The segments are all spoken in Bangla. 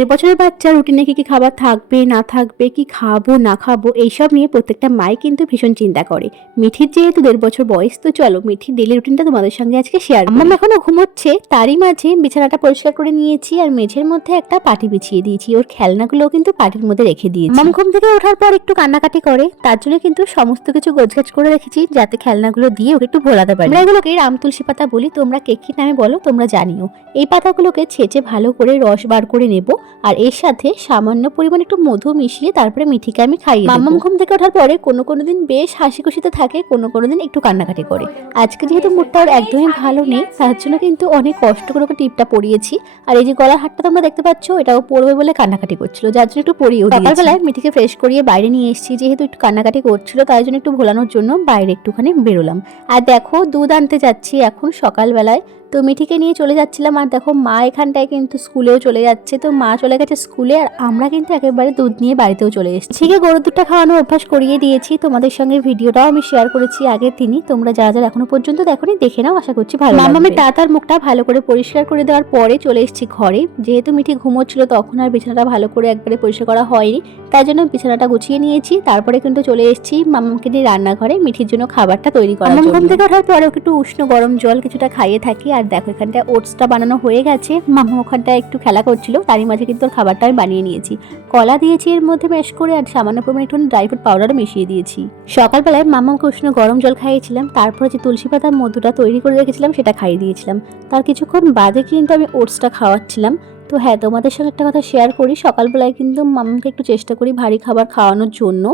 এবছরের বাচ্চা রুটিনে কি খাবার থাকবে না থাকবে, কি খাবো না খাবো, এইসব নিয়ে প্রত্যেকটা মাই কিন্তু ভীষণ চিন্তা করে। মিঠির যেহেতু 1.5 বছর বয়স, তো চলো মিঠির ডেলি রুটিনটা তোমাদের সঙ্গে আজকে শেয়ার করি। আম্মা এখনো ঘুমোচ্ছে, তারই মাঝে বিছানাটা পরিষ্কার করে নিয়েছি আর মেঝের মধ্যে একটা পাটি বিছিয়ে দিয়েছি। ওর খেলনাগুলোও কিন্তু পাটির মধ্যে রেখে দিয়েছি। আম্মা ঘুম থেকে ওঠার পর একটু কান্নাকাটি করে, তার জন্য কিন্তু সমস্ত কিছু গোছগাছ করে রেখেছি যাতে খেলনাগুলো দিয়ে ওকে একটু ভোলাতে পারি। আমরা এগুলোকে রাম তুলসী পাতা বলি, তোমরা কে কি নামে বলো তোমরা জানিও। এই পাতাগুলোকে ছেঁচে ভালো করে রস বার করে নেব আর এর সাথে সামান্য পরিমাণ একটু মধু মিশিয়ে তারপরে মিঠিকে আমি খাইয়ে দেব। মাম্মাম ঘুম থেকে ওঠার পরে কোনো দিন বেশ হাসি খুশিতে থাকে, কোনো দিন একটু কান্নাকাটি করে। আজকে যেহেতু মুডটা ওর একদমই ভালো নেই, তার জন্য কিন্তু অনেক কষ্ট করে ওকে টিপটা পরিয়েছি। আর এই যে গলার হারটা তোমরা দেখতে পাচ্ছ, এটাও পরবে বলে কান্নাকাটি করছিল, যার জন্য একটু পরিয়েও দিয়েছি। সকালবেলায় মিঠিকে ফ্রেশ করিয়ে বাইরে নিয়ে এসেছি, যেহেতু একটু কান্নাকাটি করছিল তাই জন্য একটু ভোলানোর জন্য বাইরে একটুখানি বেরোলাম। আর দেখো দুধ আনতে যাচ্ছি এখন সকালবেলায়, তো মিঠিকে নিয়ে চলে যাচ্ছিলাম। আর দেখো মা এখানটায় কিন্তু স্কুলেও চলে যাচ্ছে, তো মা চলে গেছে স্কুলে আর আমরা কিন্তু একেবারে দুধ নিয়ে বাড়িতেও চলে এসেছি। ঠিক আছে, গরুর দুধটা খাওয়ানোর অভ্যাস করিয়ে দিয়েছি, তোমাদের সঙ্গে ভিডিওটাও আমি শেয়ার করেছি আগের দিনই। তোমরা যারা যারা এখনো পর্যন্ত দেখোনি দেখে নাও, আশা করছি ভালো লাগবে। মামামের দাঁত আর মুখটা ভালো করে পরিষ্কার করে দেওয়ার পরে চলে এসেছি ঘরে। যেহেতু মিঠি ঘুমোচ্ছিল তখন আর বিছানাটা ভালো করে একবারে পরিষ্কার করা হয়নি, তাই জন্য বিছানাটা গুছিয়ে নিয়েছি। তারপরে কিন্তু চলে এসেছি মামামকে নিয়ে রান্নাঘরে মিঠির জন্য খাবারটা তৈরি করার জন্য। ঘুম থেকে ওঠার পরে ওকে একটু উষ্ণ গরম জল কিছুটা খাইয়ে থাকি। আর দেখো এখানটা ওটসটা বানানো হয়ে গেছে, মামা ওখানটা একটু খেলা করছিল, তারই মাঝে কিন্তু ওর খাবারটা আমি বানিয়ে নিয়েছি। কলা দিয়েছি এর মধ্যে ম্যাশ করে আর সামান্য পরিমাণে একটু ড্রাই ফ্রুট পাউডারও মিশিয়ে দিয়েছি। সকালবেলায় মামাকে উষ্ণ গরম জল খাইয়েছিলাম, তারপরে যে তুলসী পাতার মধুটা তৈরি করে রেখেছিলাম সেটা খাইয়ে দিয়েছিলাম। তার কিছুক্ষণ বাদে কিন্তু আমি ওটসটা খাওয়াচ্ছিলাম। তো হ্যাঁ, তোমাদের সঙ্গে একটা কথা শেয়ার করি, সকালবেলায় কিন্তু মামাকে একটু চেষ্টা করি ভারী খাবার খাওয়ানোর জন্য।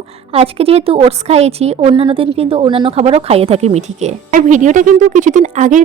আজকে যেহেতু ওটস খাইয়েছি, অন্যান্য দিন কিন্তু অন্যান্য খাবারও খাইয়ে থাকি মিঠিকে। আর ভিডিওটা কিন্তু কিছুদিন আগের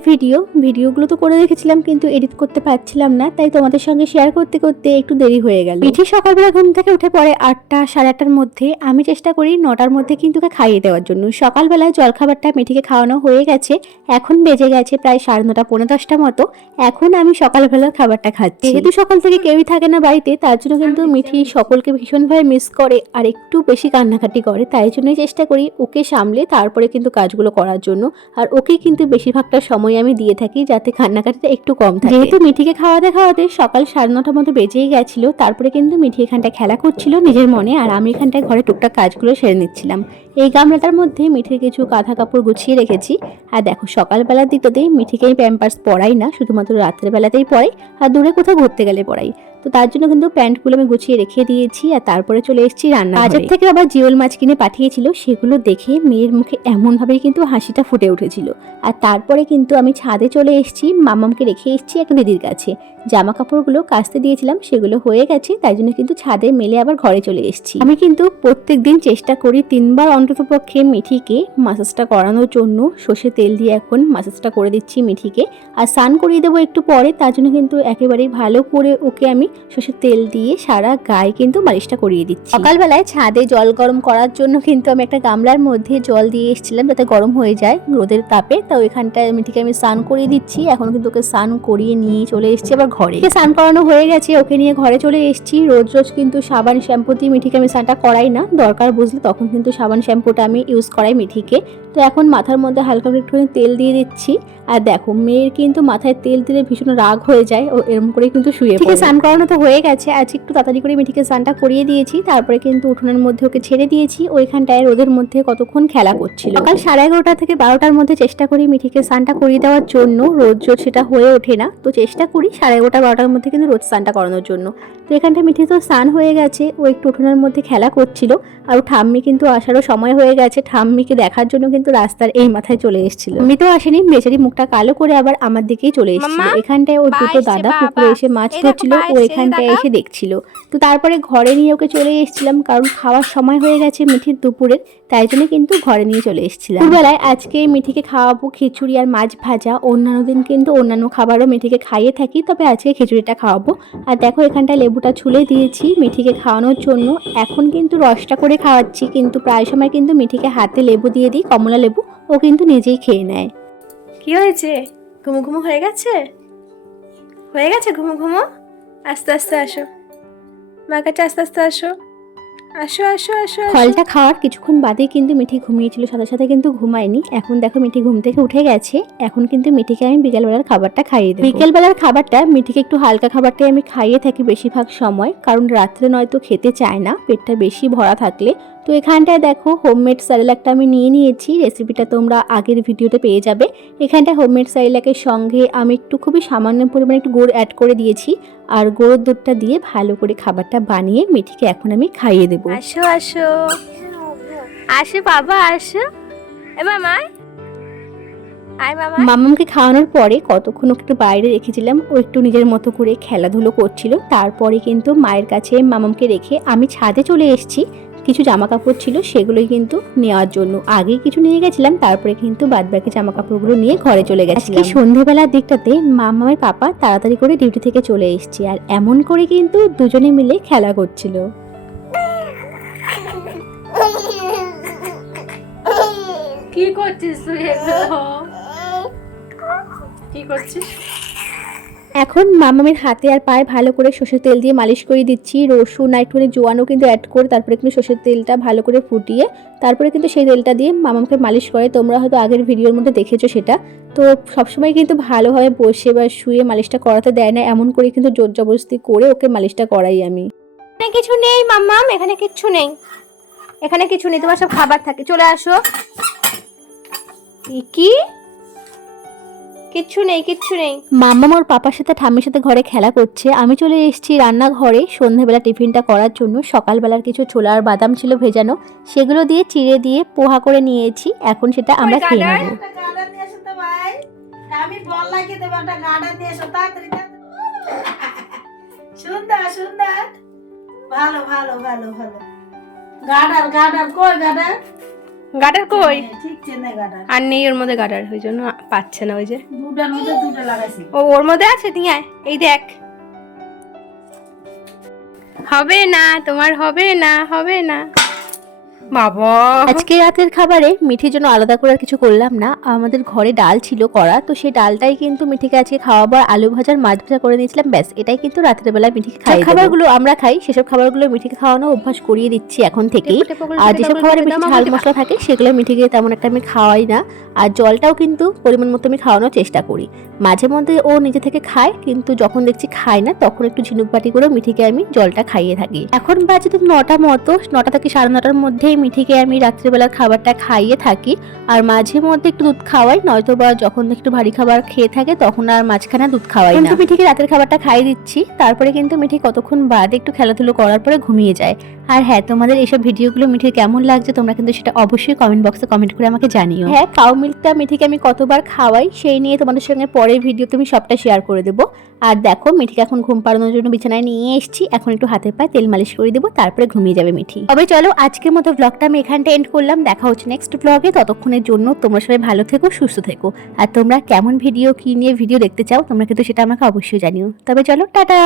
ভিডিওগুলো তো করে রেখেছিলাম কিন্তু এডিট করতে পারছিলাম না, তাই তোমাদের সঙ্গে শেয়ার করতে করতে একটু দেরি হয়ে গেল। মিঠি সকালবেলা ঘুম থেকে উঠে পড়ে 8টা সাড়ে 8টার মধ্যে, আমি চেষ্টা করি 9টার মধ্যে কিন্তু ওকে খাইয়ে দেওয়ার জন্য। সকালবেলায় জলখাবারটা মিঠিকে খাওয়ানো হয়ে গেছে, এখন বেজে গেছে প্রায় 9:30 পৌনে 10টা মতো। এখন আমি সকালবেলার খাবারটা খাচ্ছি। যেহেতু সকাল থেকে কেউই থাকে না বাড়িতে, তার জন্য কিন্তু মিঠি সকলকে ভীষণভাবে মিস করে আর একটু বেশি কান্নাকাটি করে, তাই জন্যই চেষ্টা করি ওকে সামলে তারপরে কিন্তু কাজগুলো করার জন্য। আর ওকে কিন্তু বেশিরভাগটা সময় আমি দিয়ে থাকি যাতে কান্নাকাটিটা একটু কম থাকে। যেহেতু মিঠিকে খাওয়াতে খাওয়াতে সকাল 9:30 মতো বেজেই গেছিল, তারপরে কিন্তু মিঠি এখানটায় খেলা করছিল নিজের মনে আর আমি এখানটায় ঘরে টুকটাক কাজগুলো সেরে নিচ্ছিলাম। এই গামলাটার মধ্যে মিঠির কিছু কাঁথা কাপড় গুছিয়ে রেখেছি। আর দেখো সকালবেলার দিকটাতেই মিঠিকে আমি প্যাম্পার্স পরাই না, শুধুমাত্র রাত্রের বেলাতেই পরাই আর দূরে কোথাও ঘুরতে গেলে পরাই। তো তার জন্য কিন্তু প্যান্টগুলো আমি গুছিয়ে রেখে দিয়েছি আর তারপরে চলে এসেছি রান্না। বাজার থেকে আবার জিওল মাছ কিনে পাঠিয়েছিল, সেগুলো দেখে মেয়ের মুখে এমনভাবেই কিন্তু হাসিটা ফুটে উঠেছিল। আর তারপরে কিন্তু আমি ছাদে চলে এসেছি, মামামকে রেখে এসেছি একটা দিদির কাছে। জামা কাপড়গুলো কাচতে দিয়েছিলাম, সেগুলো হয়ে গেছে, তাই জন্য কিন্তু ছাদে মেলে আবার ঘরে চলে এসেছি। আমি কিন্তু প্রত্যেক দিন চেষ্টা করি 3বার অন্তত পক্ষে মিঠিকে মাসাজটা করানোর জন্য। সর্ষে তেল দিয়ে এখন মাসাজটা করে দিচ্ছি মিঠিকে আর স্নান করিয়ে দেবো একটু পরে, তার জন্য কিন্তু একেবারেই ভালো করে ওকে আমি সর্ষের তেল দিয়ে সারা গায়ে কিন্তু মালিশটা করিয়ে দিচ্ছি। সকালবেলায় ছাদে জল গরম করার জন্য কিন্তু আমি একটা গামলার মধ্যে জল দিয়ে এসেছিলাম যাতে গরম হয়ে যায় রোদের তাপে। তো ওইখানটায় মিঠিকে আমি স্নান করিয়ে দিচ্ছি। এখন কিন্তু ওকে স্নান করিয়ে নিয়ে চলে এসেছি আবার ঘরে। স্নান করানো হয়ে গেছে, ওকে নিয়ে ঘরে চলে এসেছি। রোজ কিন্তু সাবান শ্যাম্পু দিয়ে মিঠিকে আমি স্নানটা করাই না, দরকার বুঝলে তখন কিন্তু সাবান শ্যাম্পুটা আমি ইউজ করাই মিঠিকে। তো এখন মাথার মধ্যে হালকা করে একটুখানি তেল দিয়ে দিচ্ছি। আর দেখো মেয়ের কিন্তু মাথায় তেল দিলে ভীষণ রাগ হয়ে যায়, ও এরকম করে কিন্তু শুয়ে পড়ে। স্নান করানো তো হয়ে গেছে, আজ একটু তাড়াতাড়ি করে মিঠিকে স্নানটা করিয়ে দিয়েছি। তারপরে কিন্তু উঠোনের মধ্যে ওকে ছেড়ে দিয়েছি, ওইখানটায় রোদের মধ্যে কতক্ষণ খেলা করছিল। সকাল 11:30 থেকে 12টার মধ্যে চেষ্টা করি মিঠিকে স্নানটা করিয়ে দেওয়ার জন্য, রোজ সেটা হয়ে ওঠে না, তো চেষ্টা করি 11:30 12টার মধ্যে কিন্তু রোজ স্নানটা করানোর জন্য। তো এখানটা মিঠি তো স্নান হয়ে গেছে, ও একটু উঠোনের মধ্যে খেলা করছিল আর ঠাম্মি কিন্তু আসারও সময় হয়ে গেছে। ঠাম্মিকে দেখার জন্য কিন্তু রাস্তার এই মাথায় চলে এসেছিল। আমি তো আসেনি, বেচারি মুখটা কালো করে আবার আমার দিকেই চলে এসেছিল। এখানটায় ওর দুটো দাদা পুকুরে এসে মাছ ধরছিল, ও এখানটায় এসে দেখছিল। তো তারপরে ঘরে নিয়ে ওকে চলে এসেছিলাম, কারণ খাওয়ার সময় হয়ে গেছে মিঠির দুপুরের, তাই জন্য কিন্তু ঘরে নিয়ে চলে এসেছিলাম। দুপুরবেলায় আজকে মিঠিকে খাওয়াবো খিচুড়ি আর মাছ ভাজা। অন্যান্য দিন কিন্তু অন্যান্য খাবারও মিঠিকে খাইয়ে থাকি, তবে আজকে খিচুড়িটা খাওয়াবো। আর দেখো এখানটায় লেবুটা ছুলে দিয়েছি মিঠিকে খাওয়ানোর জন্য। এখন কিন্তু রসটা করে খাওয়াচ্ছি, কিন্তু প্রায় সময় কিন্তু মিঠিকে হাতে লেবু দিয়ে দিই, কমলা লেবু, ও কিন্তু নিজেই খেয়ে নেয়। কি হয়েছে? ঘুমো ঘুমো হয়ে গেছে? হয়ে গেছে ঘুমো ঘুমো? আস্তে আস্তে আসো, মার কাছে আস্তে আস্তে আসো, আসো আসো আসো আসো। ফলটা খাওয়ার কিছুক্ষণ বাদেই কিন্তু মিঠি ঘুমিয়েছিল, সাথে সাথে কিন্তু ঘুমায়নি। এখন দেখো মিঠি ঘুম থেকে উঠে গেছে। এখন কিন্তু মিঠিকে আমি বিকেলবেলার খাবারটা খাইয়ে দেবো। বিকেলবেলার খাবারটা মিঠিকে একটু হালকা খাবারটাই আমি খাইয়ে থাকি বেশিরভাগ সময়, কারণ রাত্রে নয়তো খেতে চায় না পেটটা বেশি ভরা থাকলে। তো এখানটায় দেখো হোমমেড স্যারেলাকটা আমি নিয়ে নিয়েছি, রেসিপিটা তোমরা আগের ভিডিওতে পেয়ে যাবে। এখানটায় হোমমেড স্যারেলাকের সঙ্গে আমি একটু খুবই সামান্য পরিমাণে একটু গুড় অ্যাড করে দিয়েছি, আর গরুর দুধটা দিয়ে ভালো করে খাবারটা বানিয়ে মিঠিকে এখন আমি খাইয়ে দেবো। আসো আসো আসো বাবা আসো। এ মামা আয় মামা। মামামকে খাওয়ানোর পরে কতক্ষণ ওকে একটু বাইরে রেখেছিলাম, ও একটু নিজের মতো করে খেলাধুলো করছিল। তারপরে কিন্তু মায়ের কাছে মামামকে রেখে আমি ছাদে চলে এসেছি। কিছু জামা কাপড় ছিল সেগুলোই কিন্তু নেওয়ার জন্য আগে কিছু নিয়ে গেছিলাম, তারপরে কিন্তু বাদবাকি জামা কাপড়গুলো নিয়ে ঘরে চলে গেছিলাম। সন্ধেবেলার দিকটাতে মামামের পাপা তাড়াতাড়ি করে ডিউটি থেকে চলে এসেছি, আর এমন করে কিন্তু দুজনে মিলে খেলা করছিল। কি করছিস তুই এগুলো? কি করছিস? এখন মামামের হাতে আর পায়ে ভালো করে সর্ষের তেল দিয়ে মালিশ করে দিচ্ছি। রসুন আর একটু জোয়ানও কিন্তু অ্যাড করে তারপরে কিন্তু সর্ষের তেলটা ভালো করে ফুটিয়ে তারপরে কিন্তু সেই তেলটা দিয়ে মামামকে মালিশ করে। তোমরা হয়তো আগের ভিডিওর মধ্যে দেখেছো সেটা। তো সবসময় কিন্তু ভালোভাবে বসে বা শুয়ে মালিশটা করাতে দেয় না, এমন করে কিন্তু জোর জবরদস্তি করে ওকে মালিশটা করাই আমি। এখানে কিছু নেই মাম্মাম, এখানে কিচ্ছু নেই, এখানে কিছু নেই, তোমার সব খাবার থাকে, চলে আসো। কি কিচ্ছু নেই কিচ্ছু নেই। মাম্মাম ওর পাপার সাথে ঠাম্মির সাথে ঘরে খেলা করছে। আমি চলে এসেছি রান্নাঘরে সন্ধ্যাবেলা টিফিনটা করার জন্য। সকালবেলার কিছু ছোলা আর বাদাম ছিল ভেজানো, সেগুলো দিয়ে চিড়ে দিয়ে পোহা করে নিয়েছি। এখন সেটা আমরা খেয়ে নেব। আমি বল লাগিয়ে দেবো, একটা গার্ডার নিয়ে এসো তাড়াতাড়ি সুন্দর সুন্দর, ভালো ভালো ভালো ভালো। গার্ডার গার্ডার কই গার্ডার? গাডার কই? ঠিক চেনে গার্ডার আর নেই ওর মধ্যে গাডার, ওই জন্য পাচ্ছে না। ওই যে দুটার মধ্যে দুটো লাগাইছি। ও ওর মধ্যে আছে, নিয়ে আয়। এই দেখ, হবে না তোমার, হবে না হবে না বাবা। আজকে রাতের খাবারে মিঠির জন্য আলাদা করে আর কিছু করলাম না। আমাদের ঘরে ডাল ছিল করা, তো সেই ডালটাই কিন্তু মিঠিকে আজকে খাওয়াবো। আর আলু ভাজার মাছ ভাজা করে নিয়েছিলাম, ব্যাস এটাই কিন্তু রাতের বেলা মিঠিকে খাই। খাবারগুলো আমরা খাই, সেসব খাবারগুলো মিঠিকে খাওয়ানো অভ্যাস করিয়ে দিচ্ছি এখন থেকেই। আর যেসব খাবারে বেশি ঝাল মশলা থাকে সেগুলো মিঠিকে তেমন একটা আমি খাওয়াই না। আর জলটাও কিন্তু পরিমাণ মতো আমি খাওয়ানোর চেষ্টা করি। মাঝে মধ্যে ও নিজে থেকে খায়, কিন্তু যখন দেখছি খায় না তখন একটু ঝিনুক বাটি করে মিঠিকে আমি জলটা খাইয়ে থাকি। এখন বাজে তো 9টা মতো, 9টা থেকে 9:30টার মধ্যেই মিঠিকে আমি রাত্রিবেলার খাবারটা খাইয়ে থাকি। আর মাঝে মধ্যে একটু দুধ খাওয়াই, নয়তো বা যখন একটু ভারী খাবার খেয়ে থাকে তখন আর মাঝখানে দুধ খাওয়াই না। মিঠিকে রাতের খাবারটা খাইয়ে দিচ্ছি, তারপরে কিন্তু মিঠি কতক্ষণ বাদে একটু খেলাধুলো করার পরে ঘুমিয়ে যায়। আর হ্যাঁ, তোমাদের এইসব ভিডিওগুলো মিঠির কেমন লাগছে তোমরা কিন্তু সেটা অবশ্যই কমেন্ট বক্সে কমেন্ট করে আমাকে জানিও। হ্যাঁ, কাউ মিল্কটা মিঠিকে আমি কতবার খাওয়াই সেই নিয়ে তোমাদের সঙ্গে পরের ভিডিও তুমি সবটা শেয়ার করে দেবো। আর দেখো মিঠিকে এখন ঘুম পাড়ানোর জন্য বিছানায় নিয়ে এসেছি। এখন একটু হাতে পায়ে তেল মালিশ করে দেবো, তারপরে ঘুমিয়ে যাবে মিঠি। তবে চলো আজকের মতো ব্লগটা আমি এখানটা এন্ড করলাম। দেখা হচ্ছে নেক্সট ব্লগে। ততক্ষণের জন্য তোমরা সবাই ভালো থেকো, সুস্থ থেকো। আর তোমরা কেমন ভিডিও কি নিয়ে ভিডিও দেখতে চাও তোমরা কিন্তু সেটা আমাকে অবশ্যই জানিও। তবে চলো টাটা।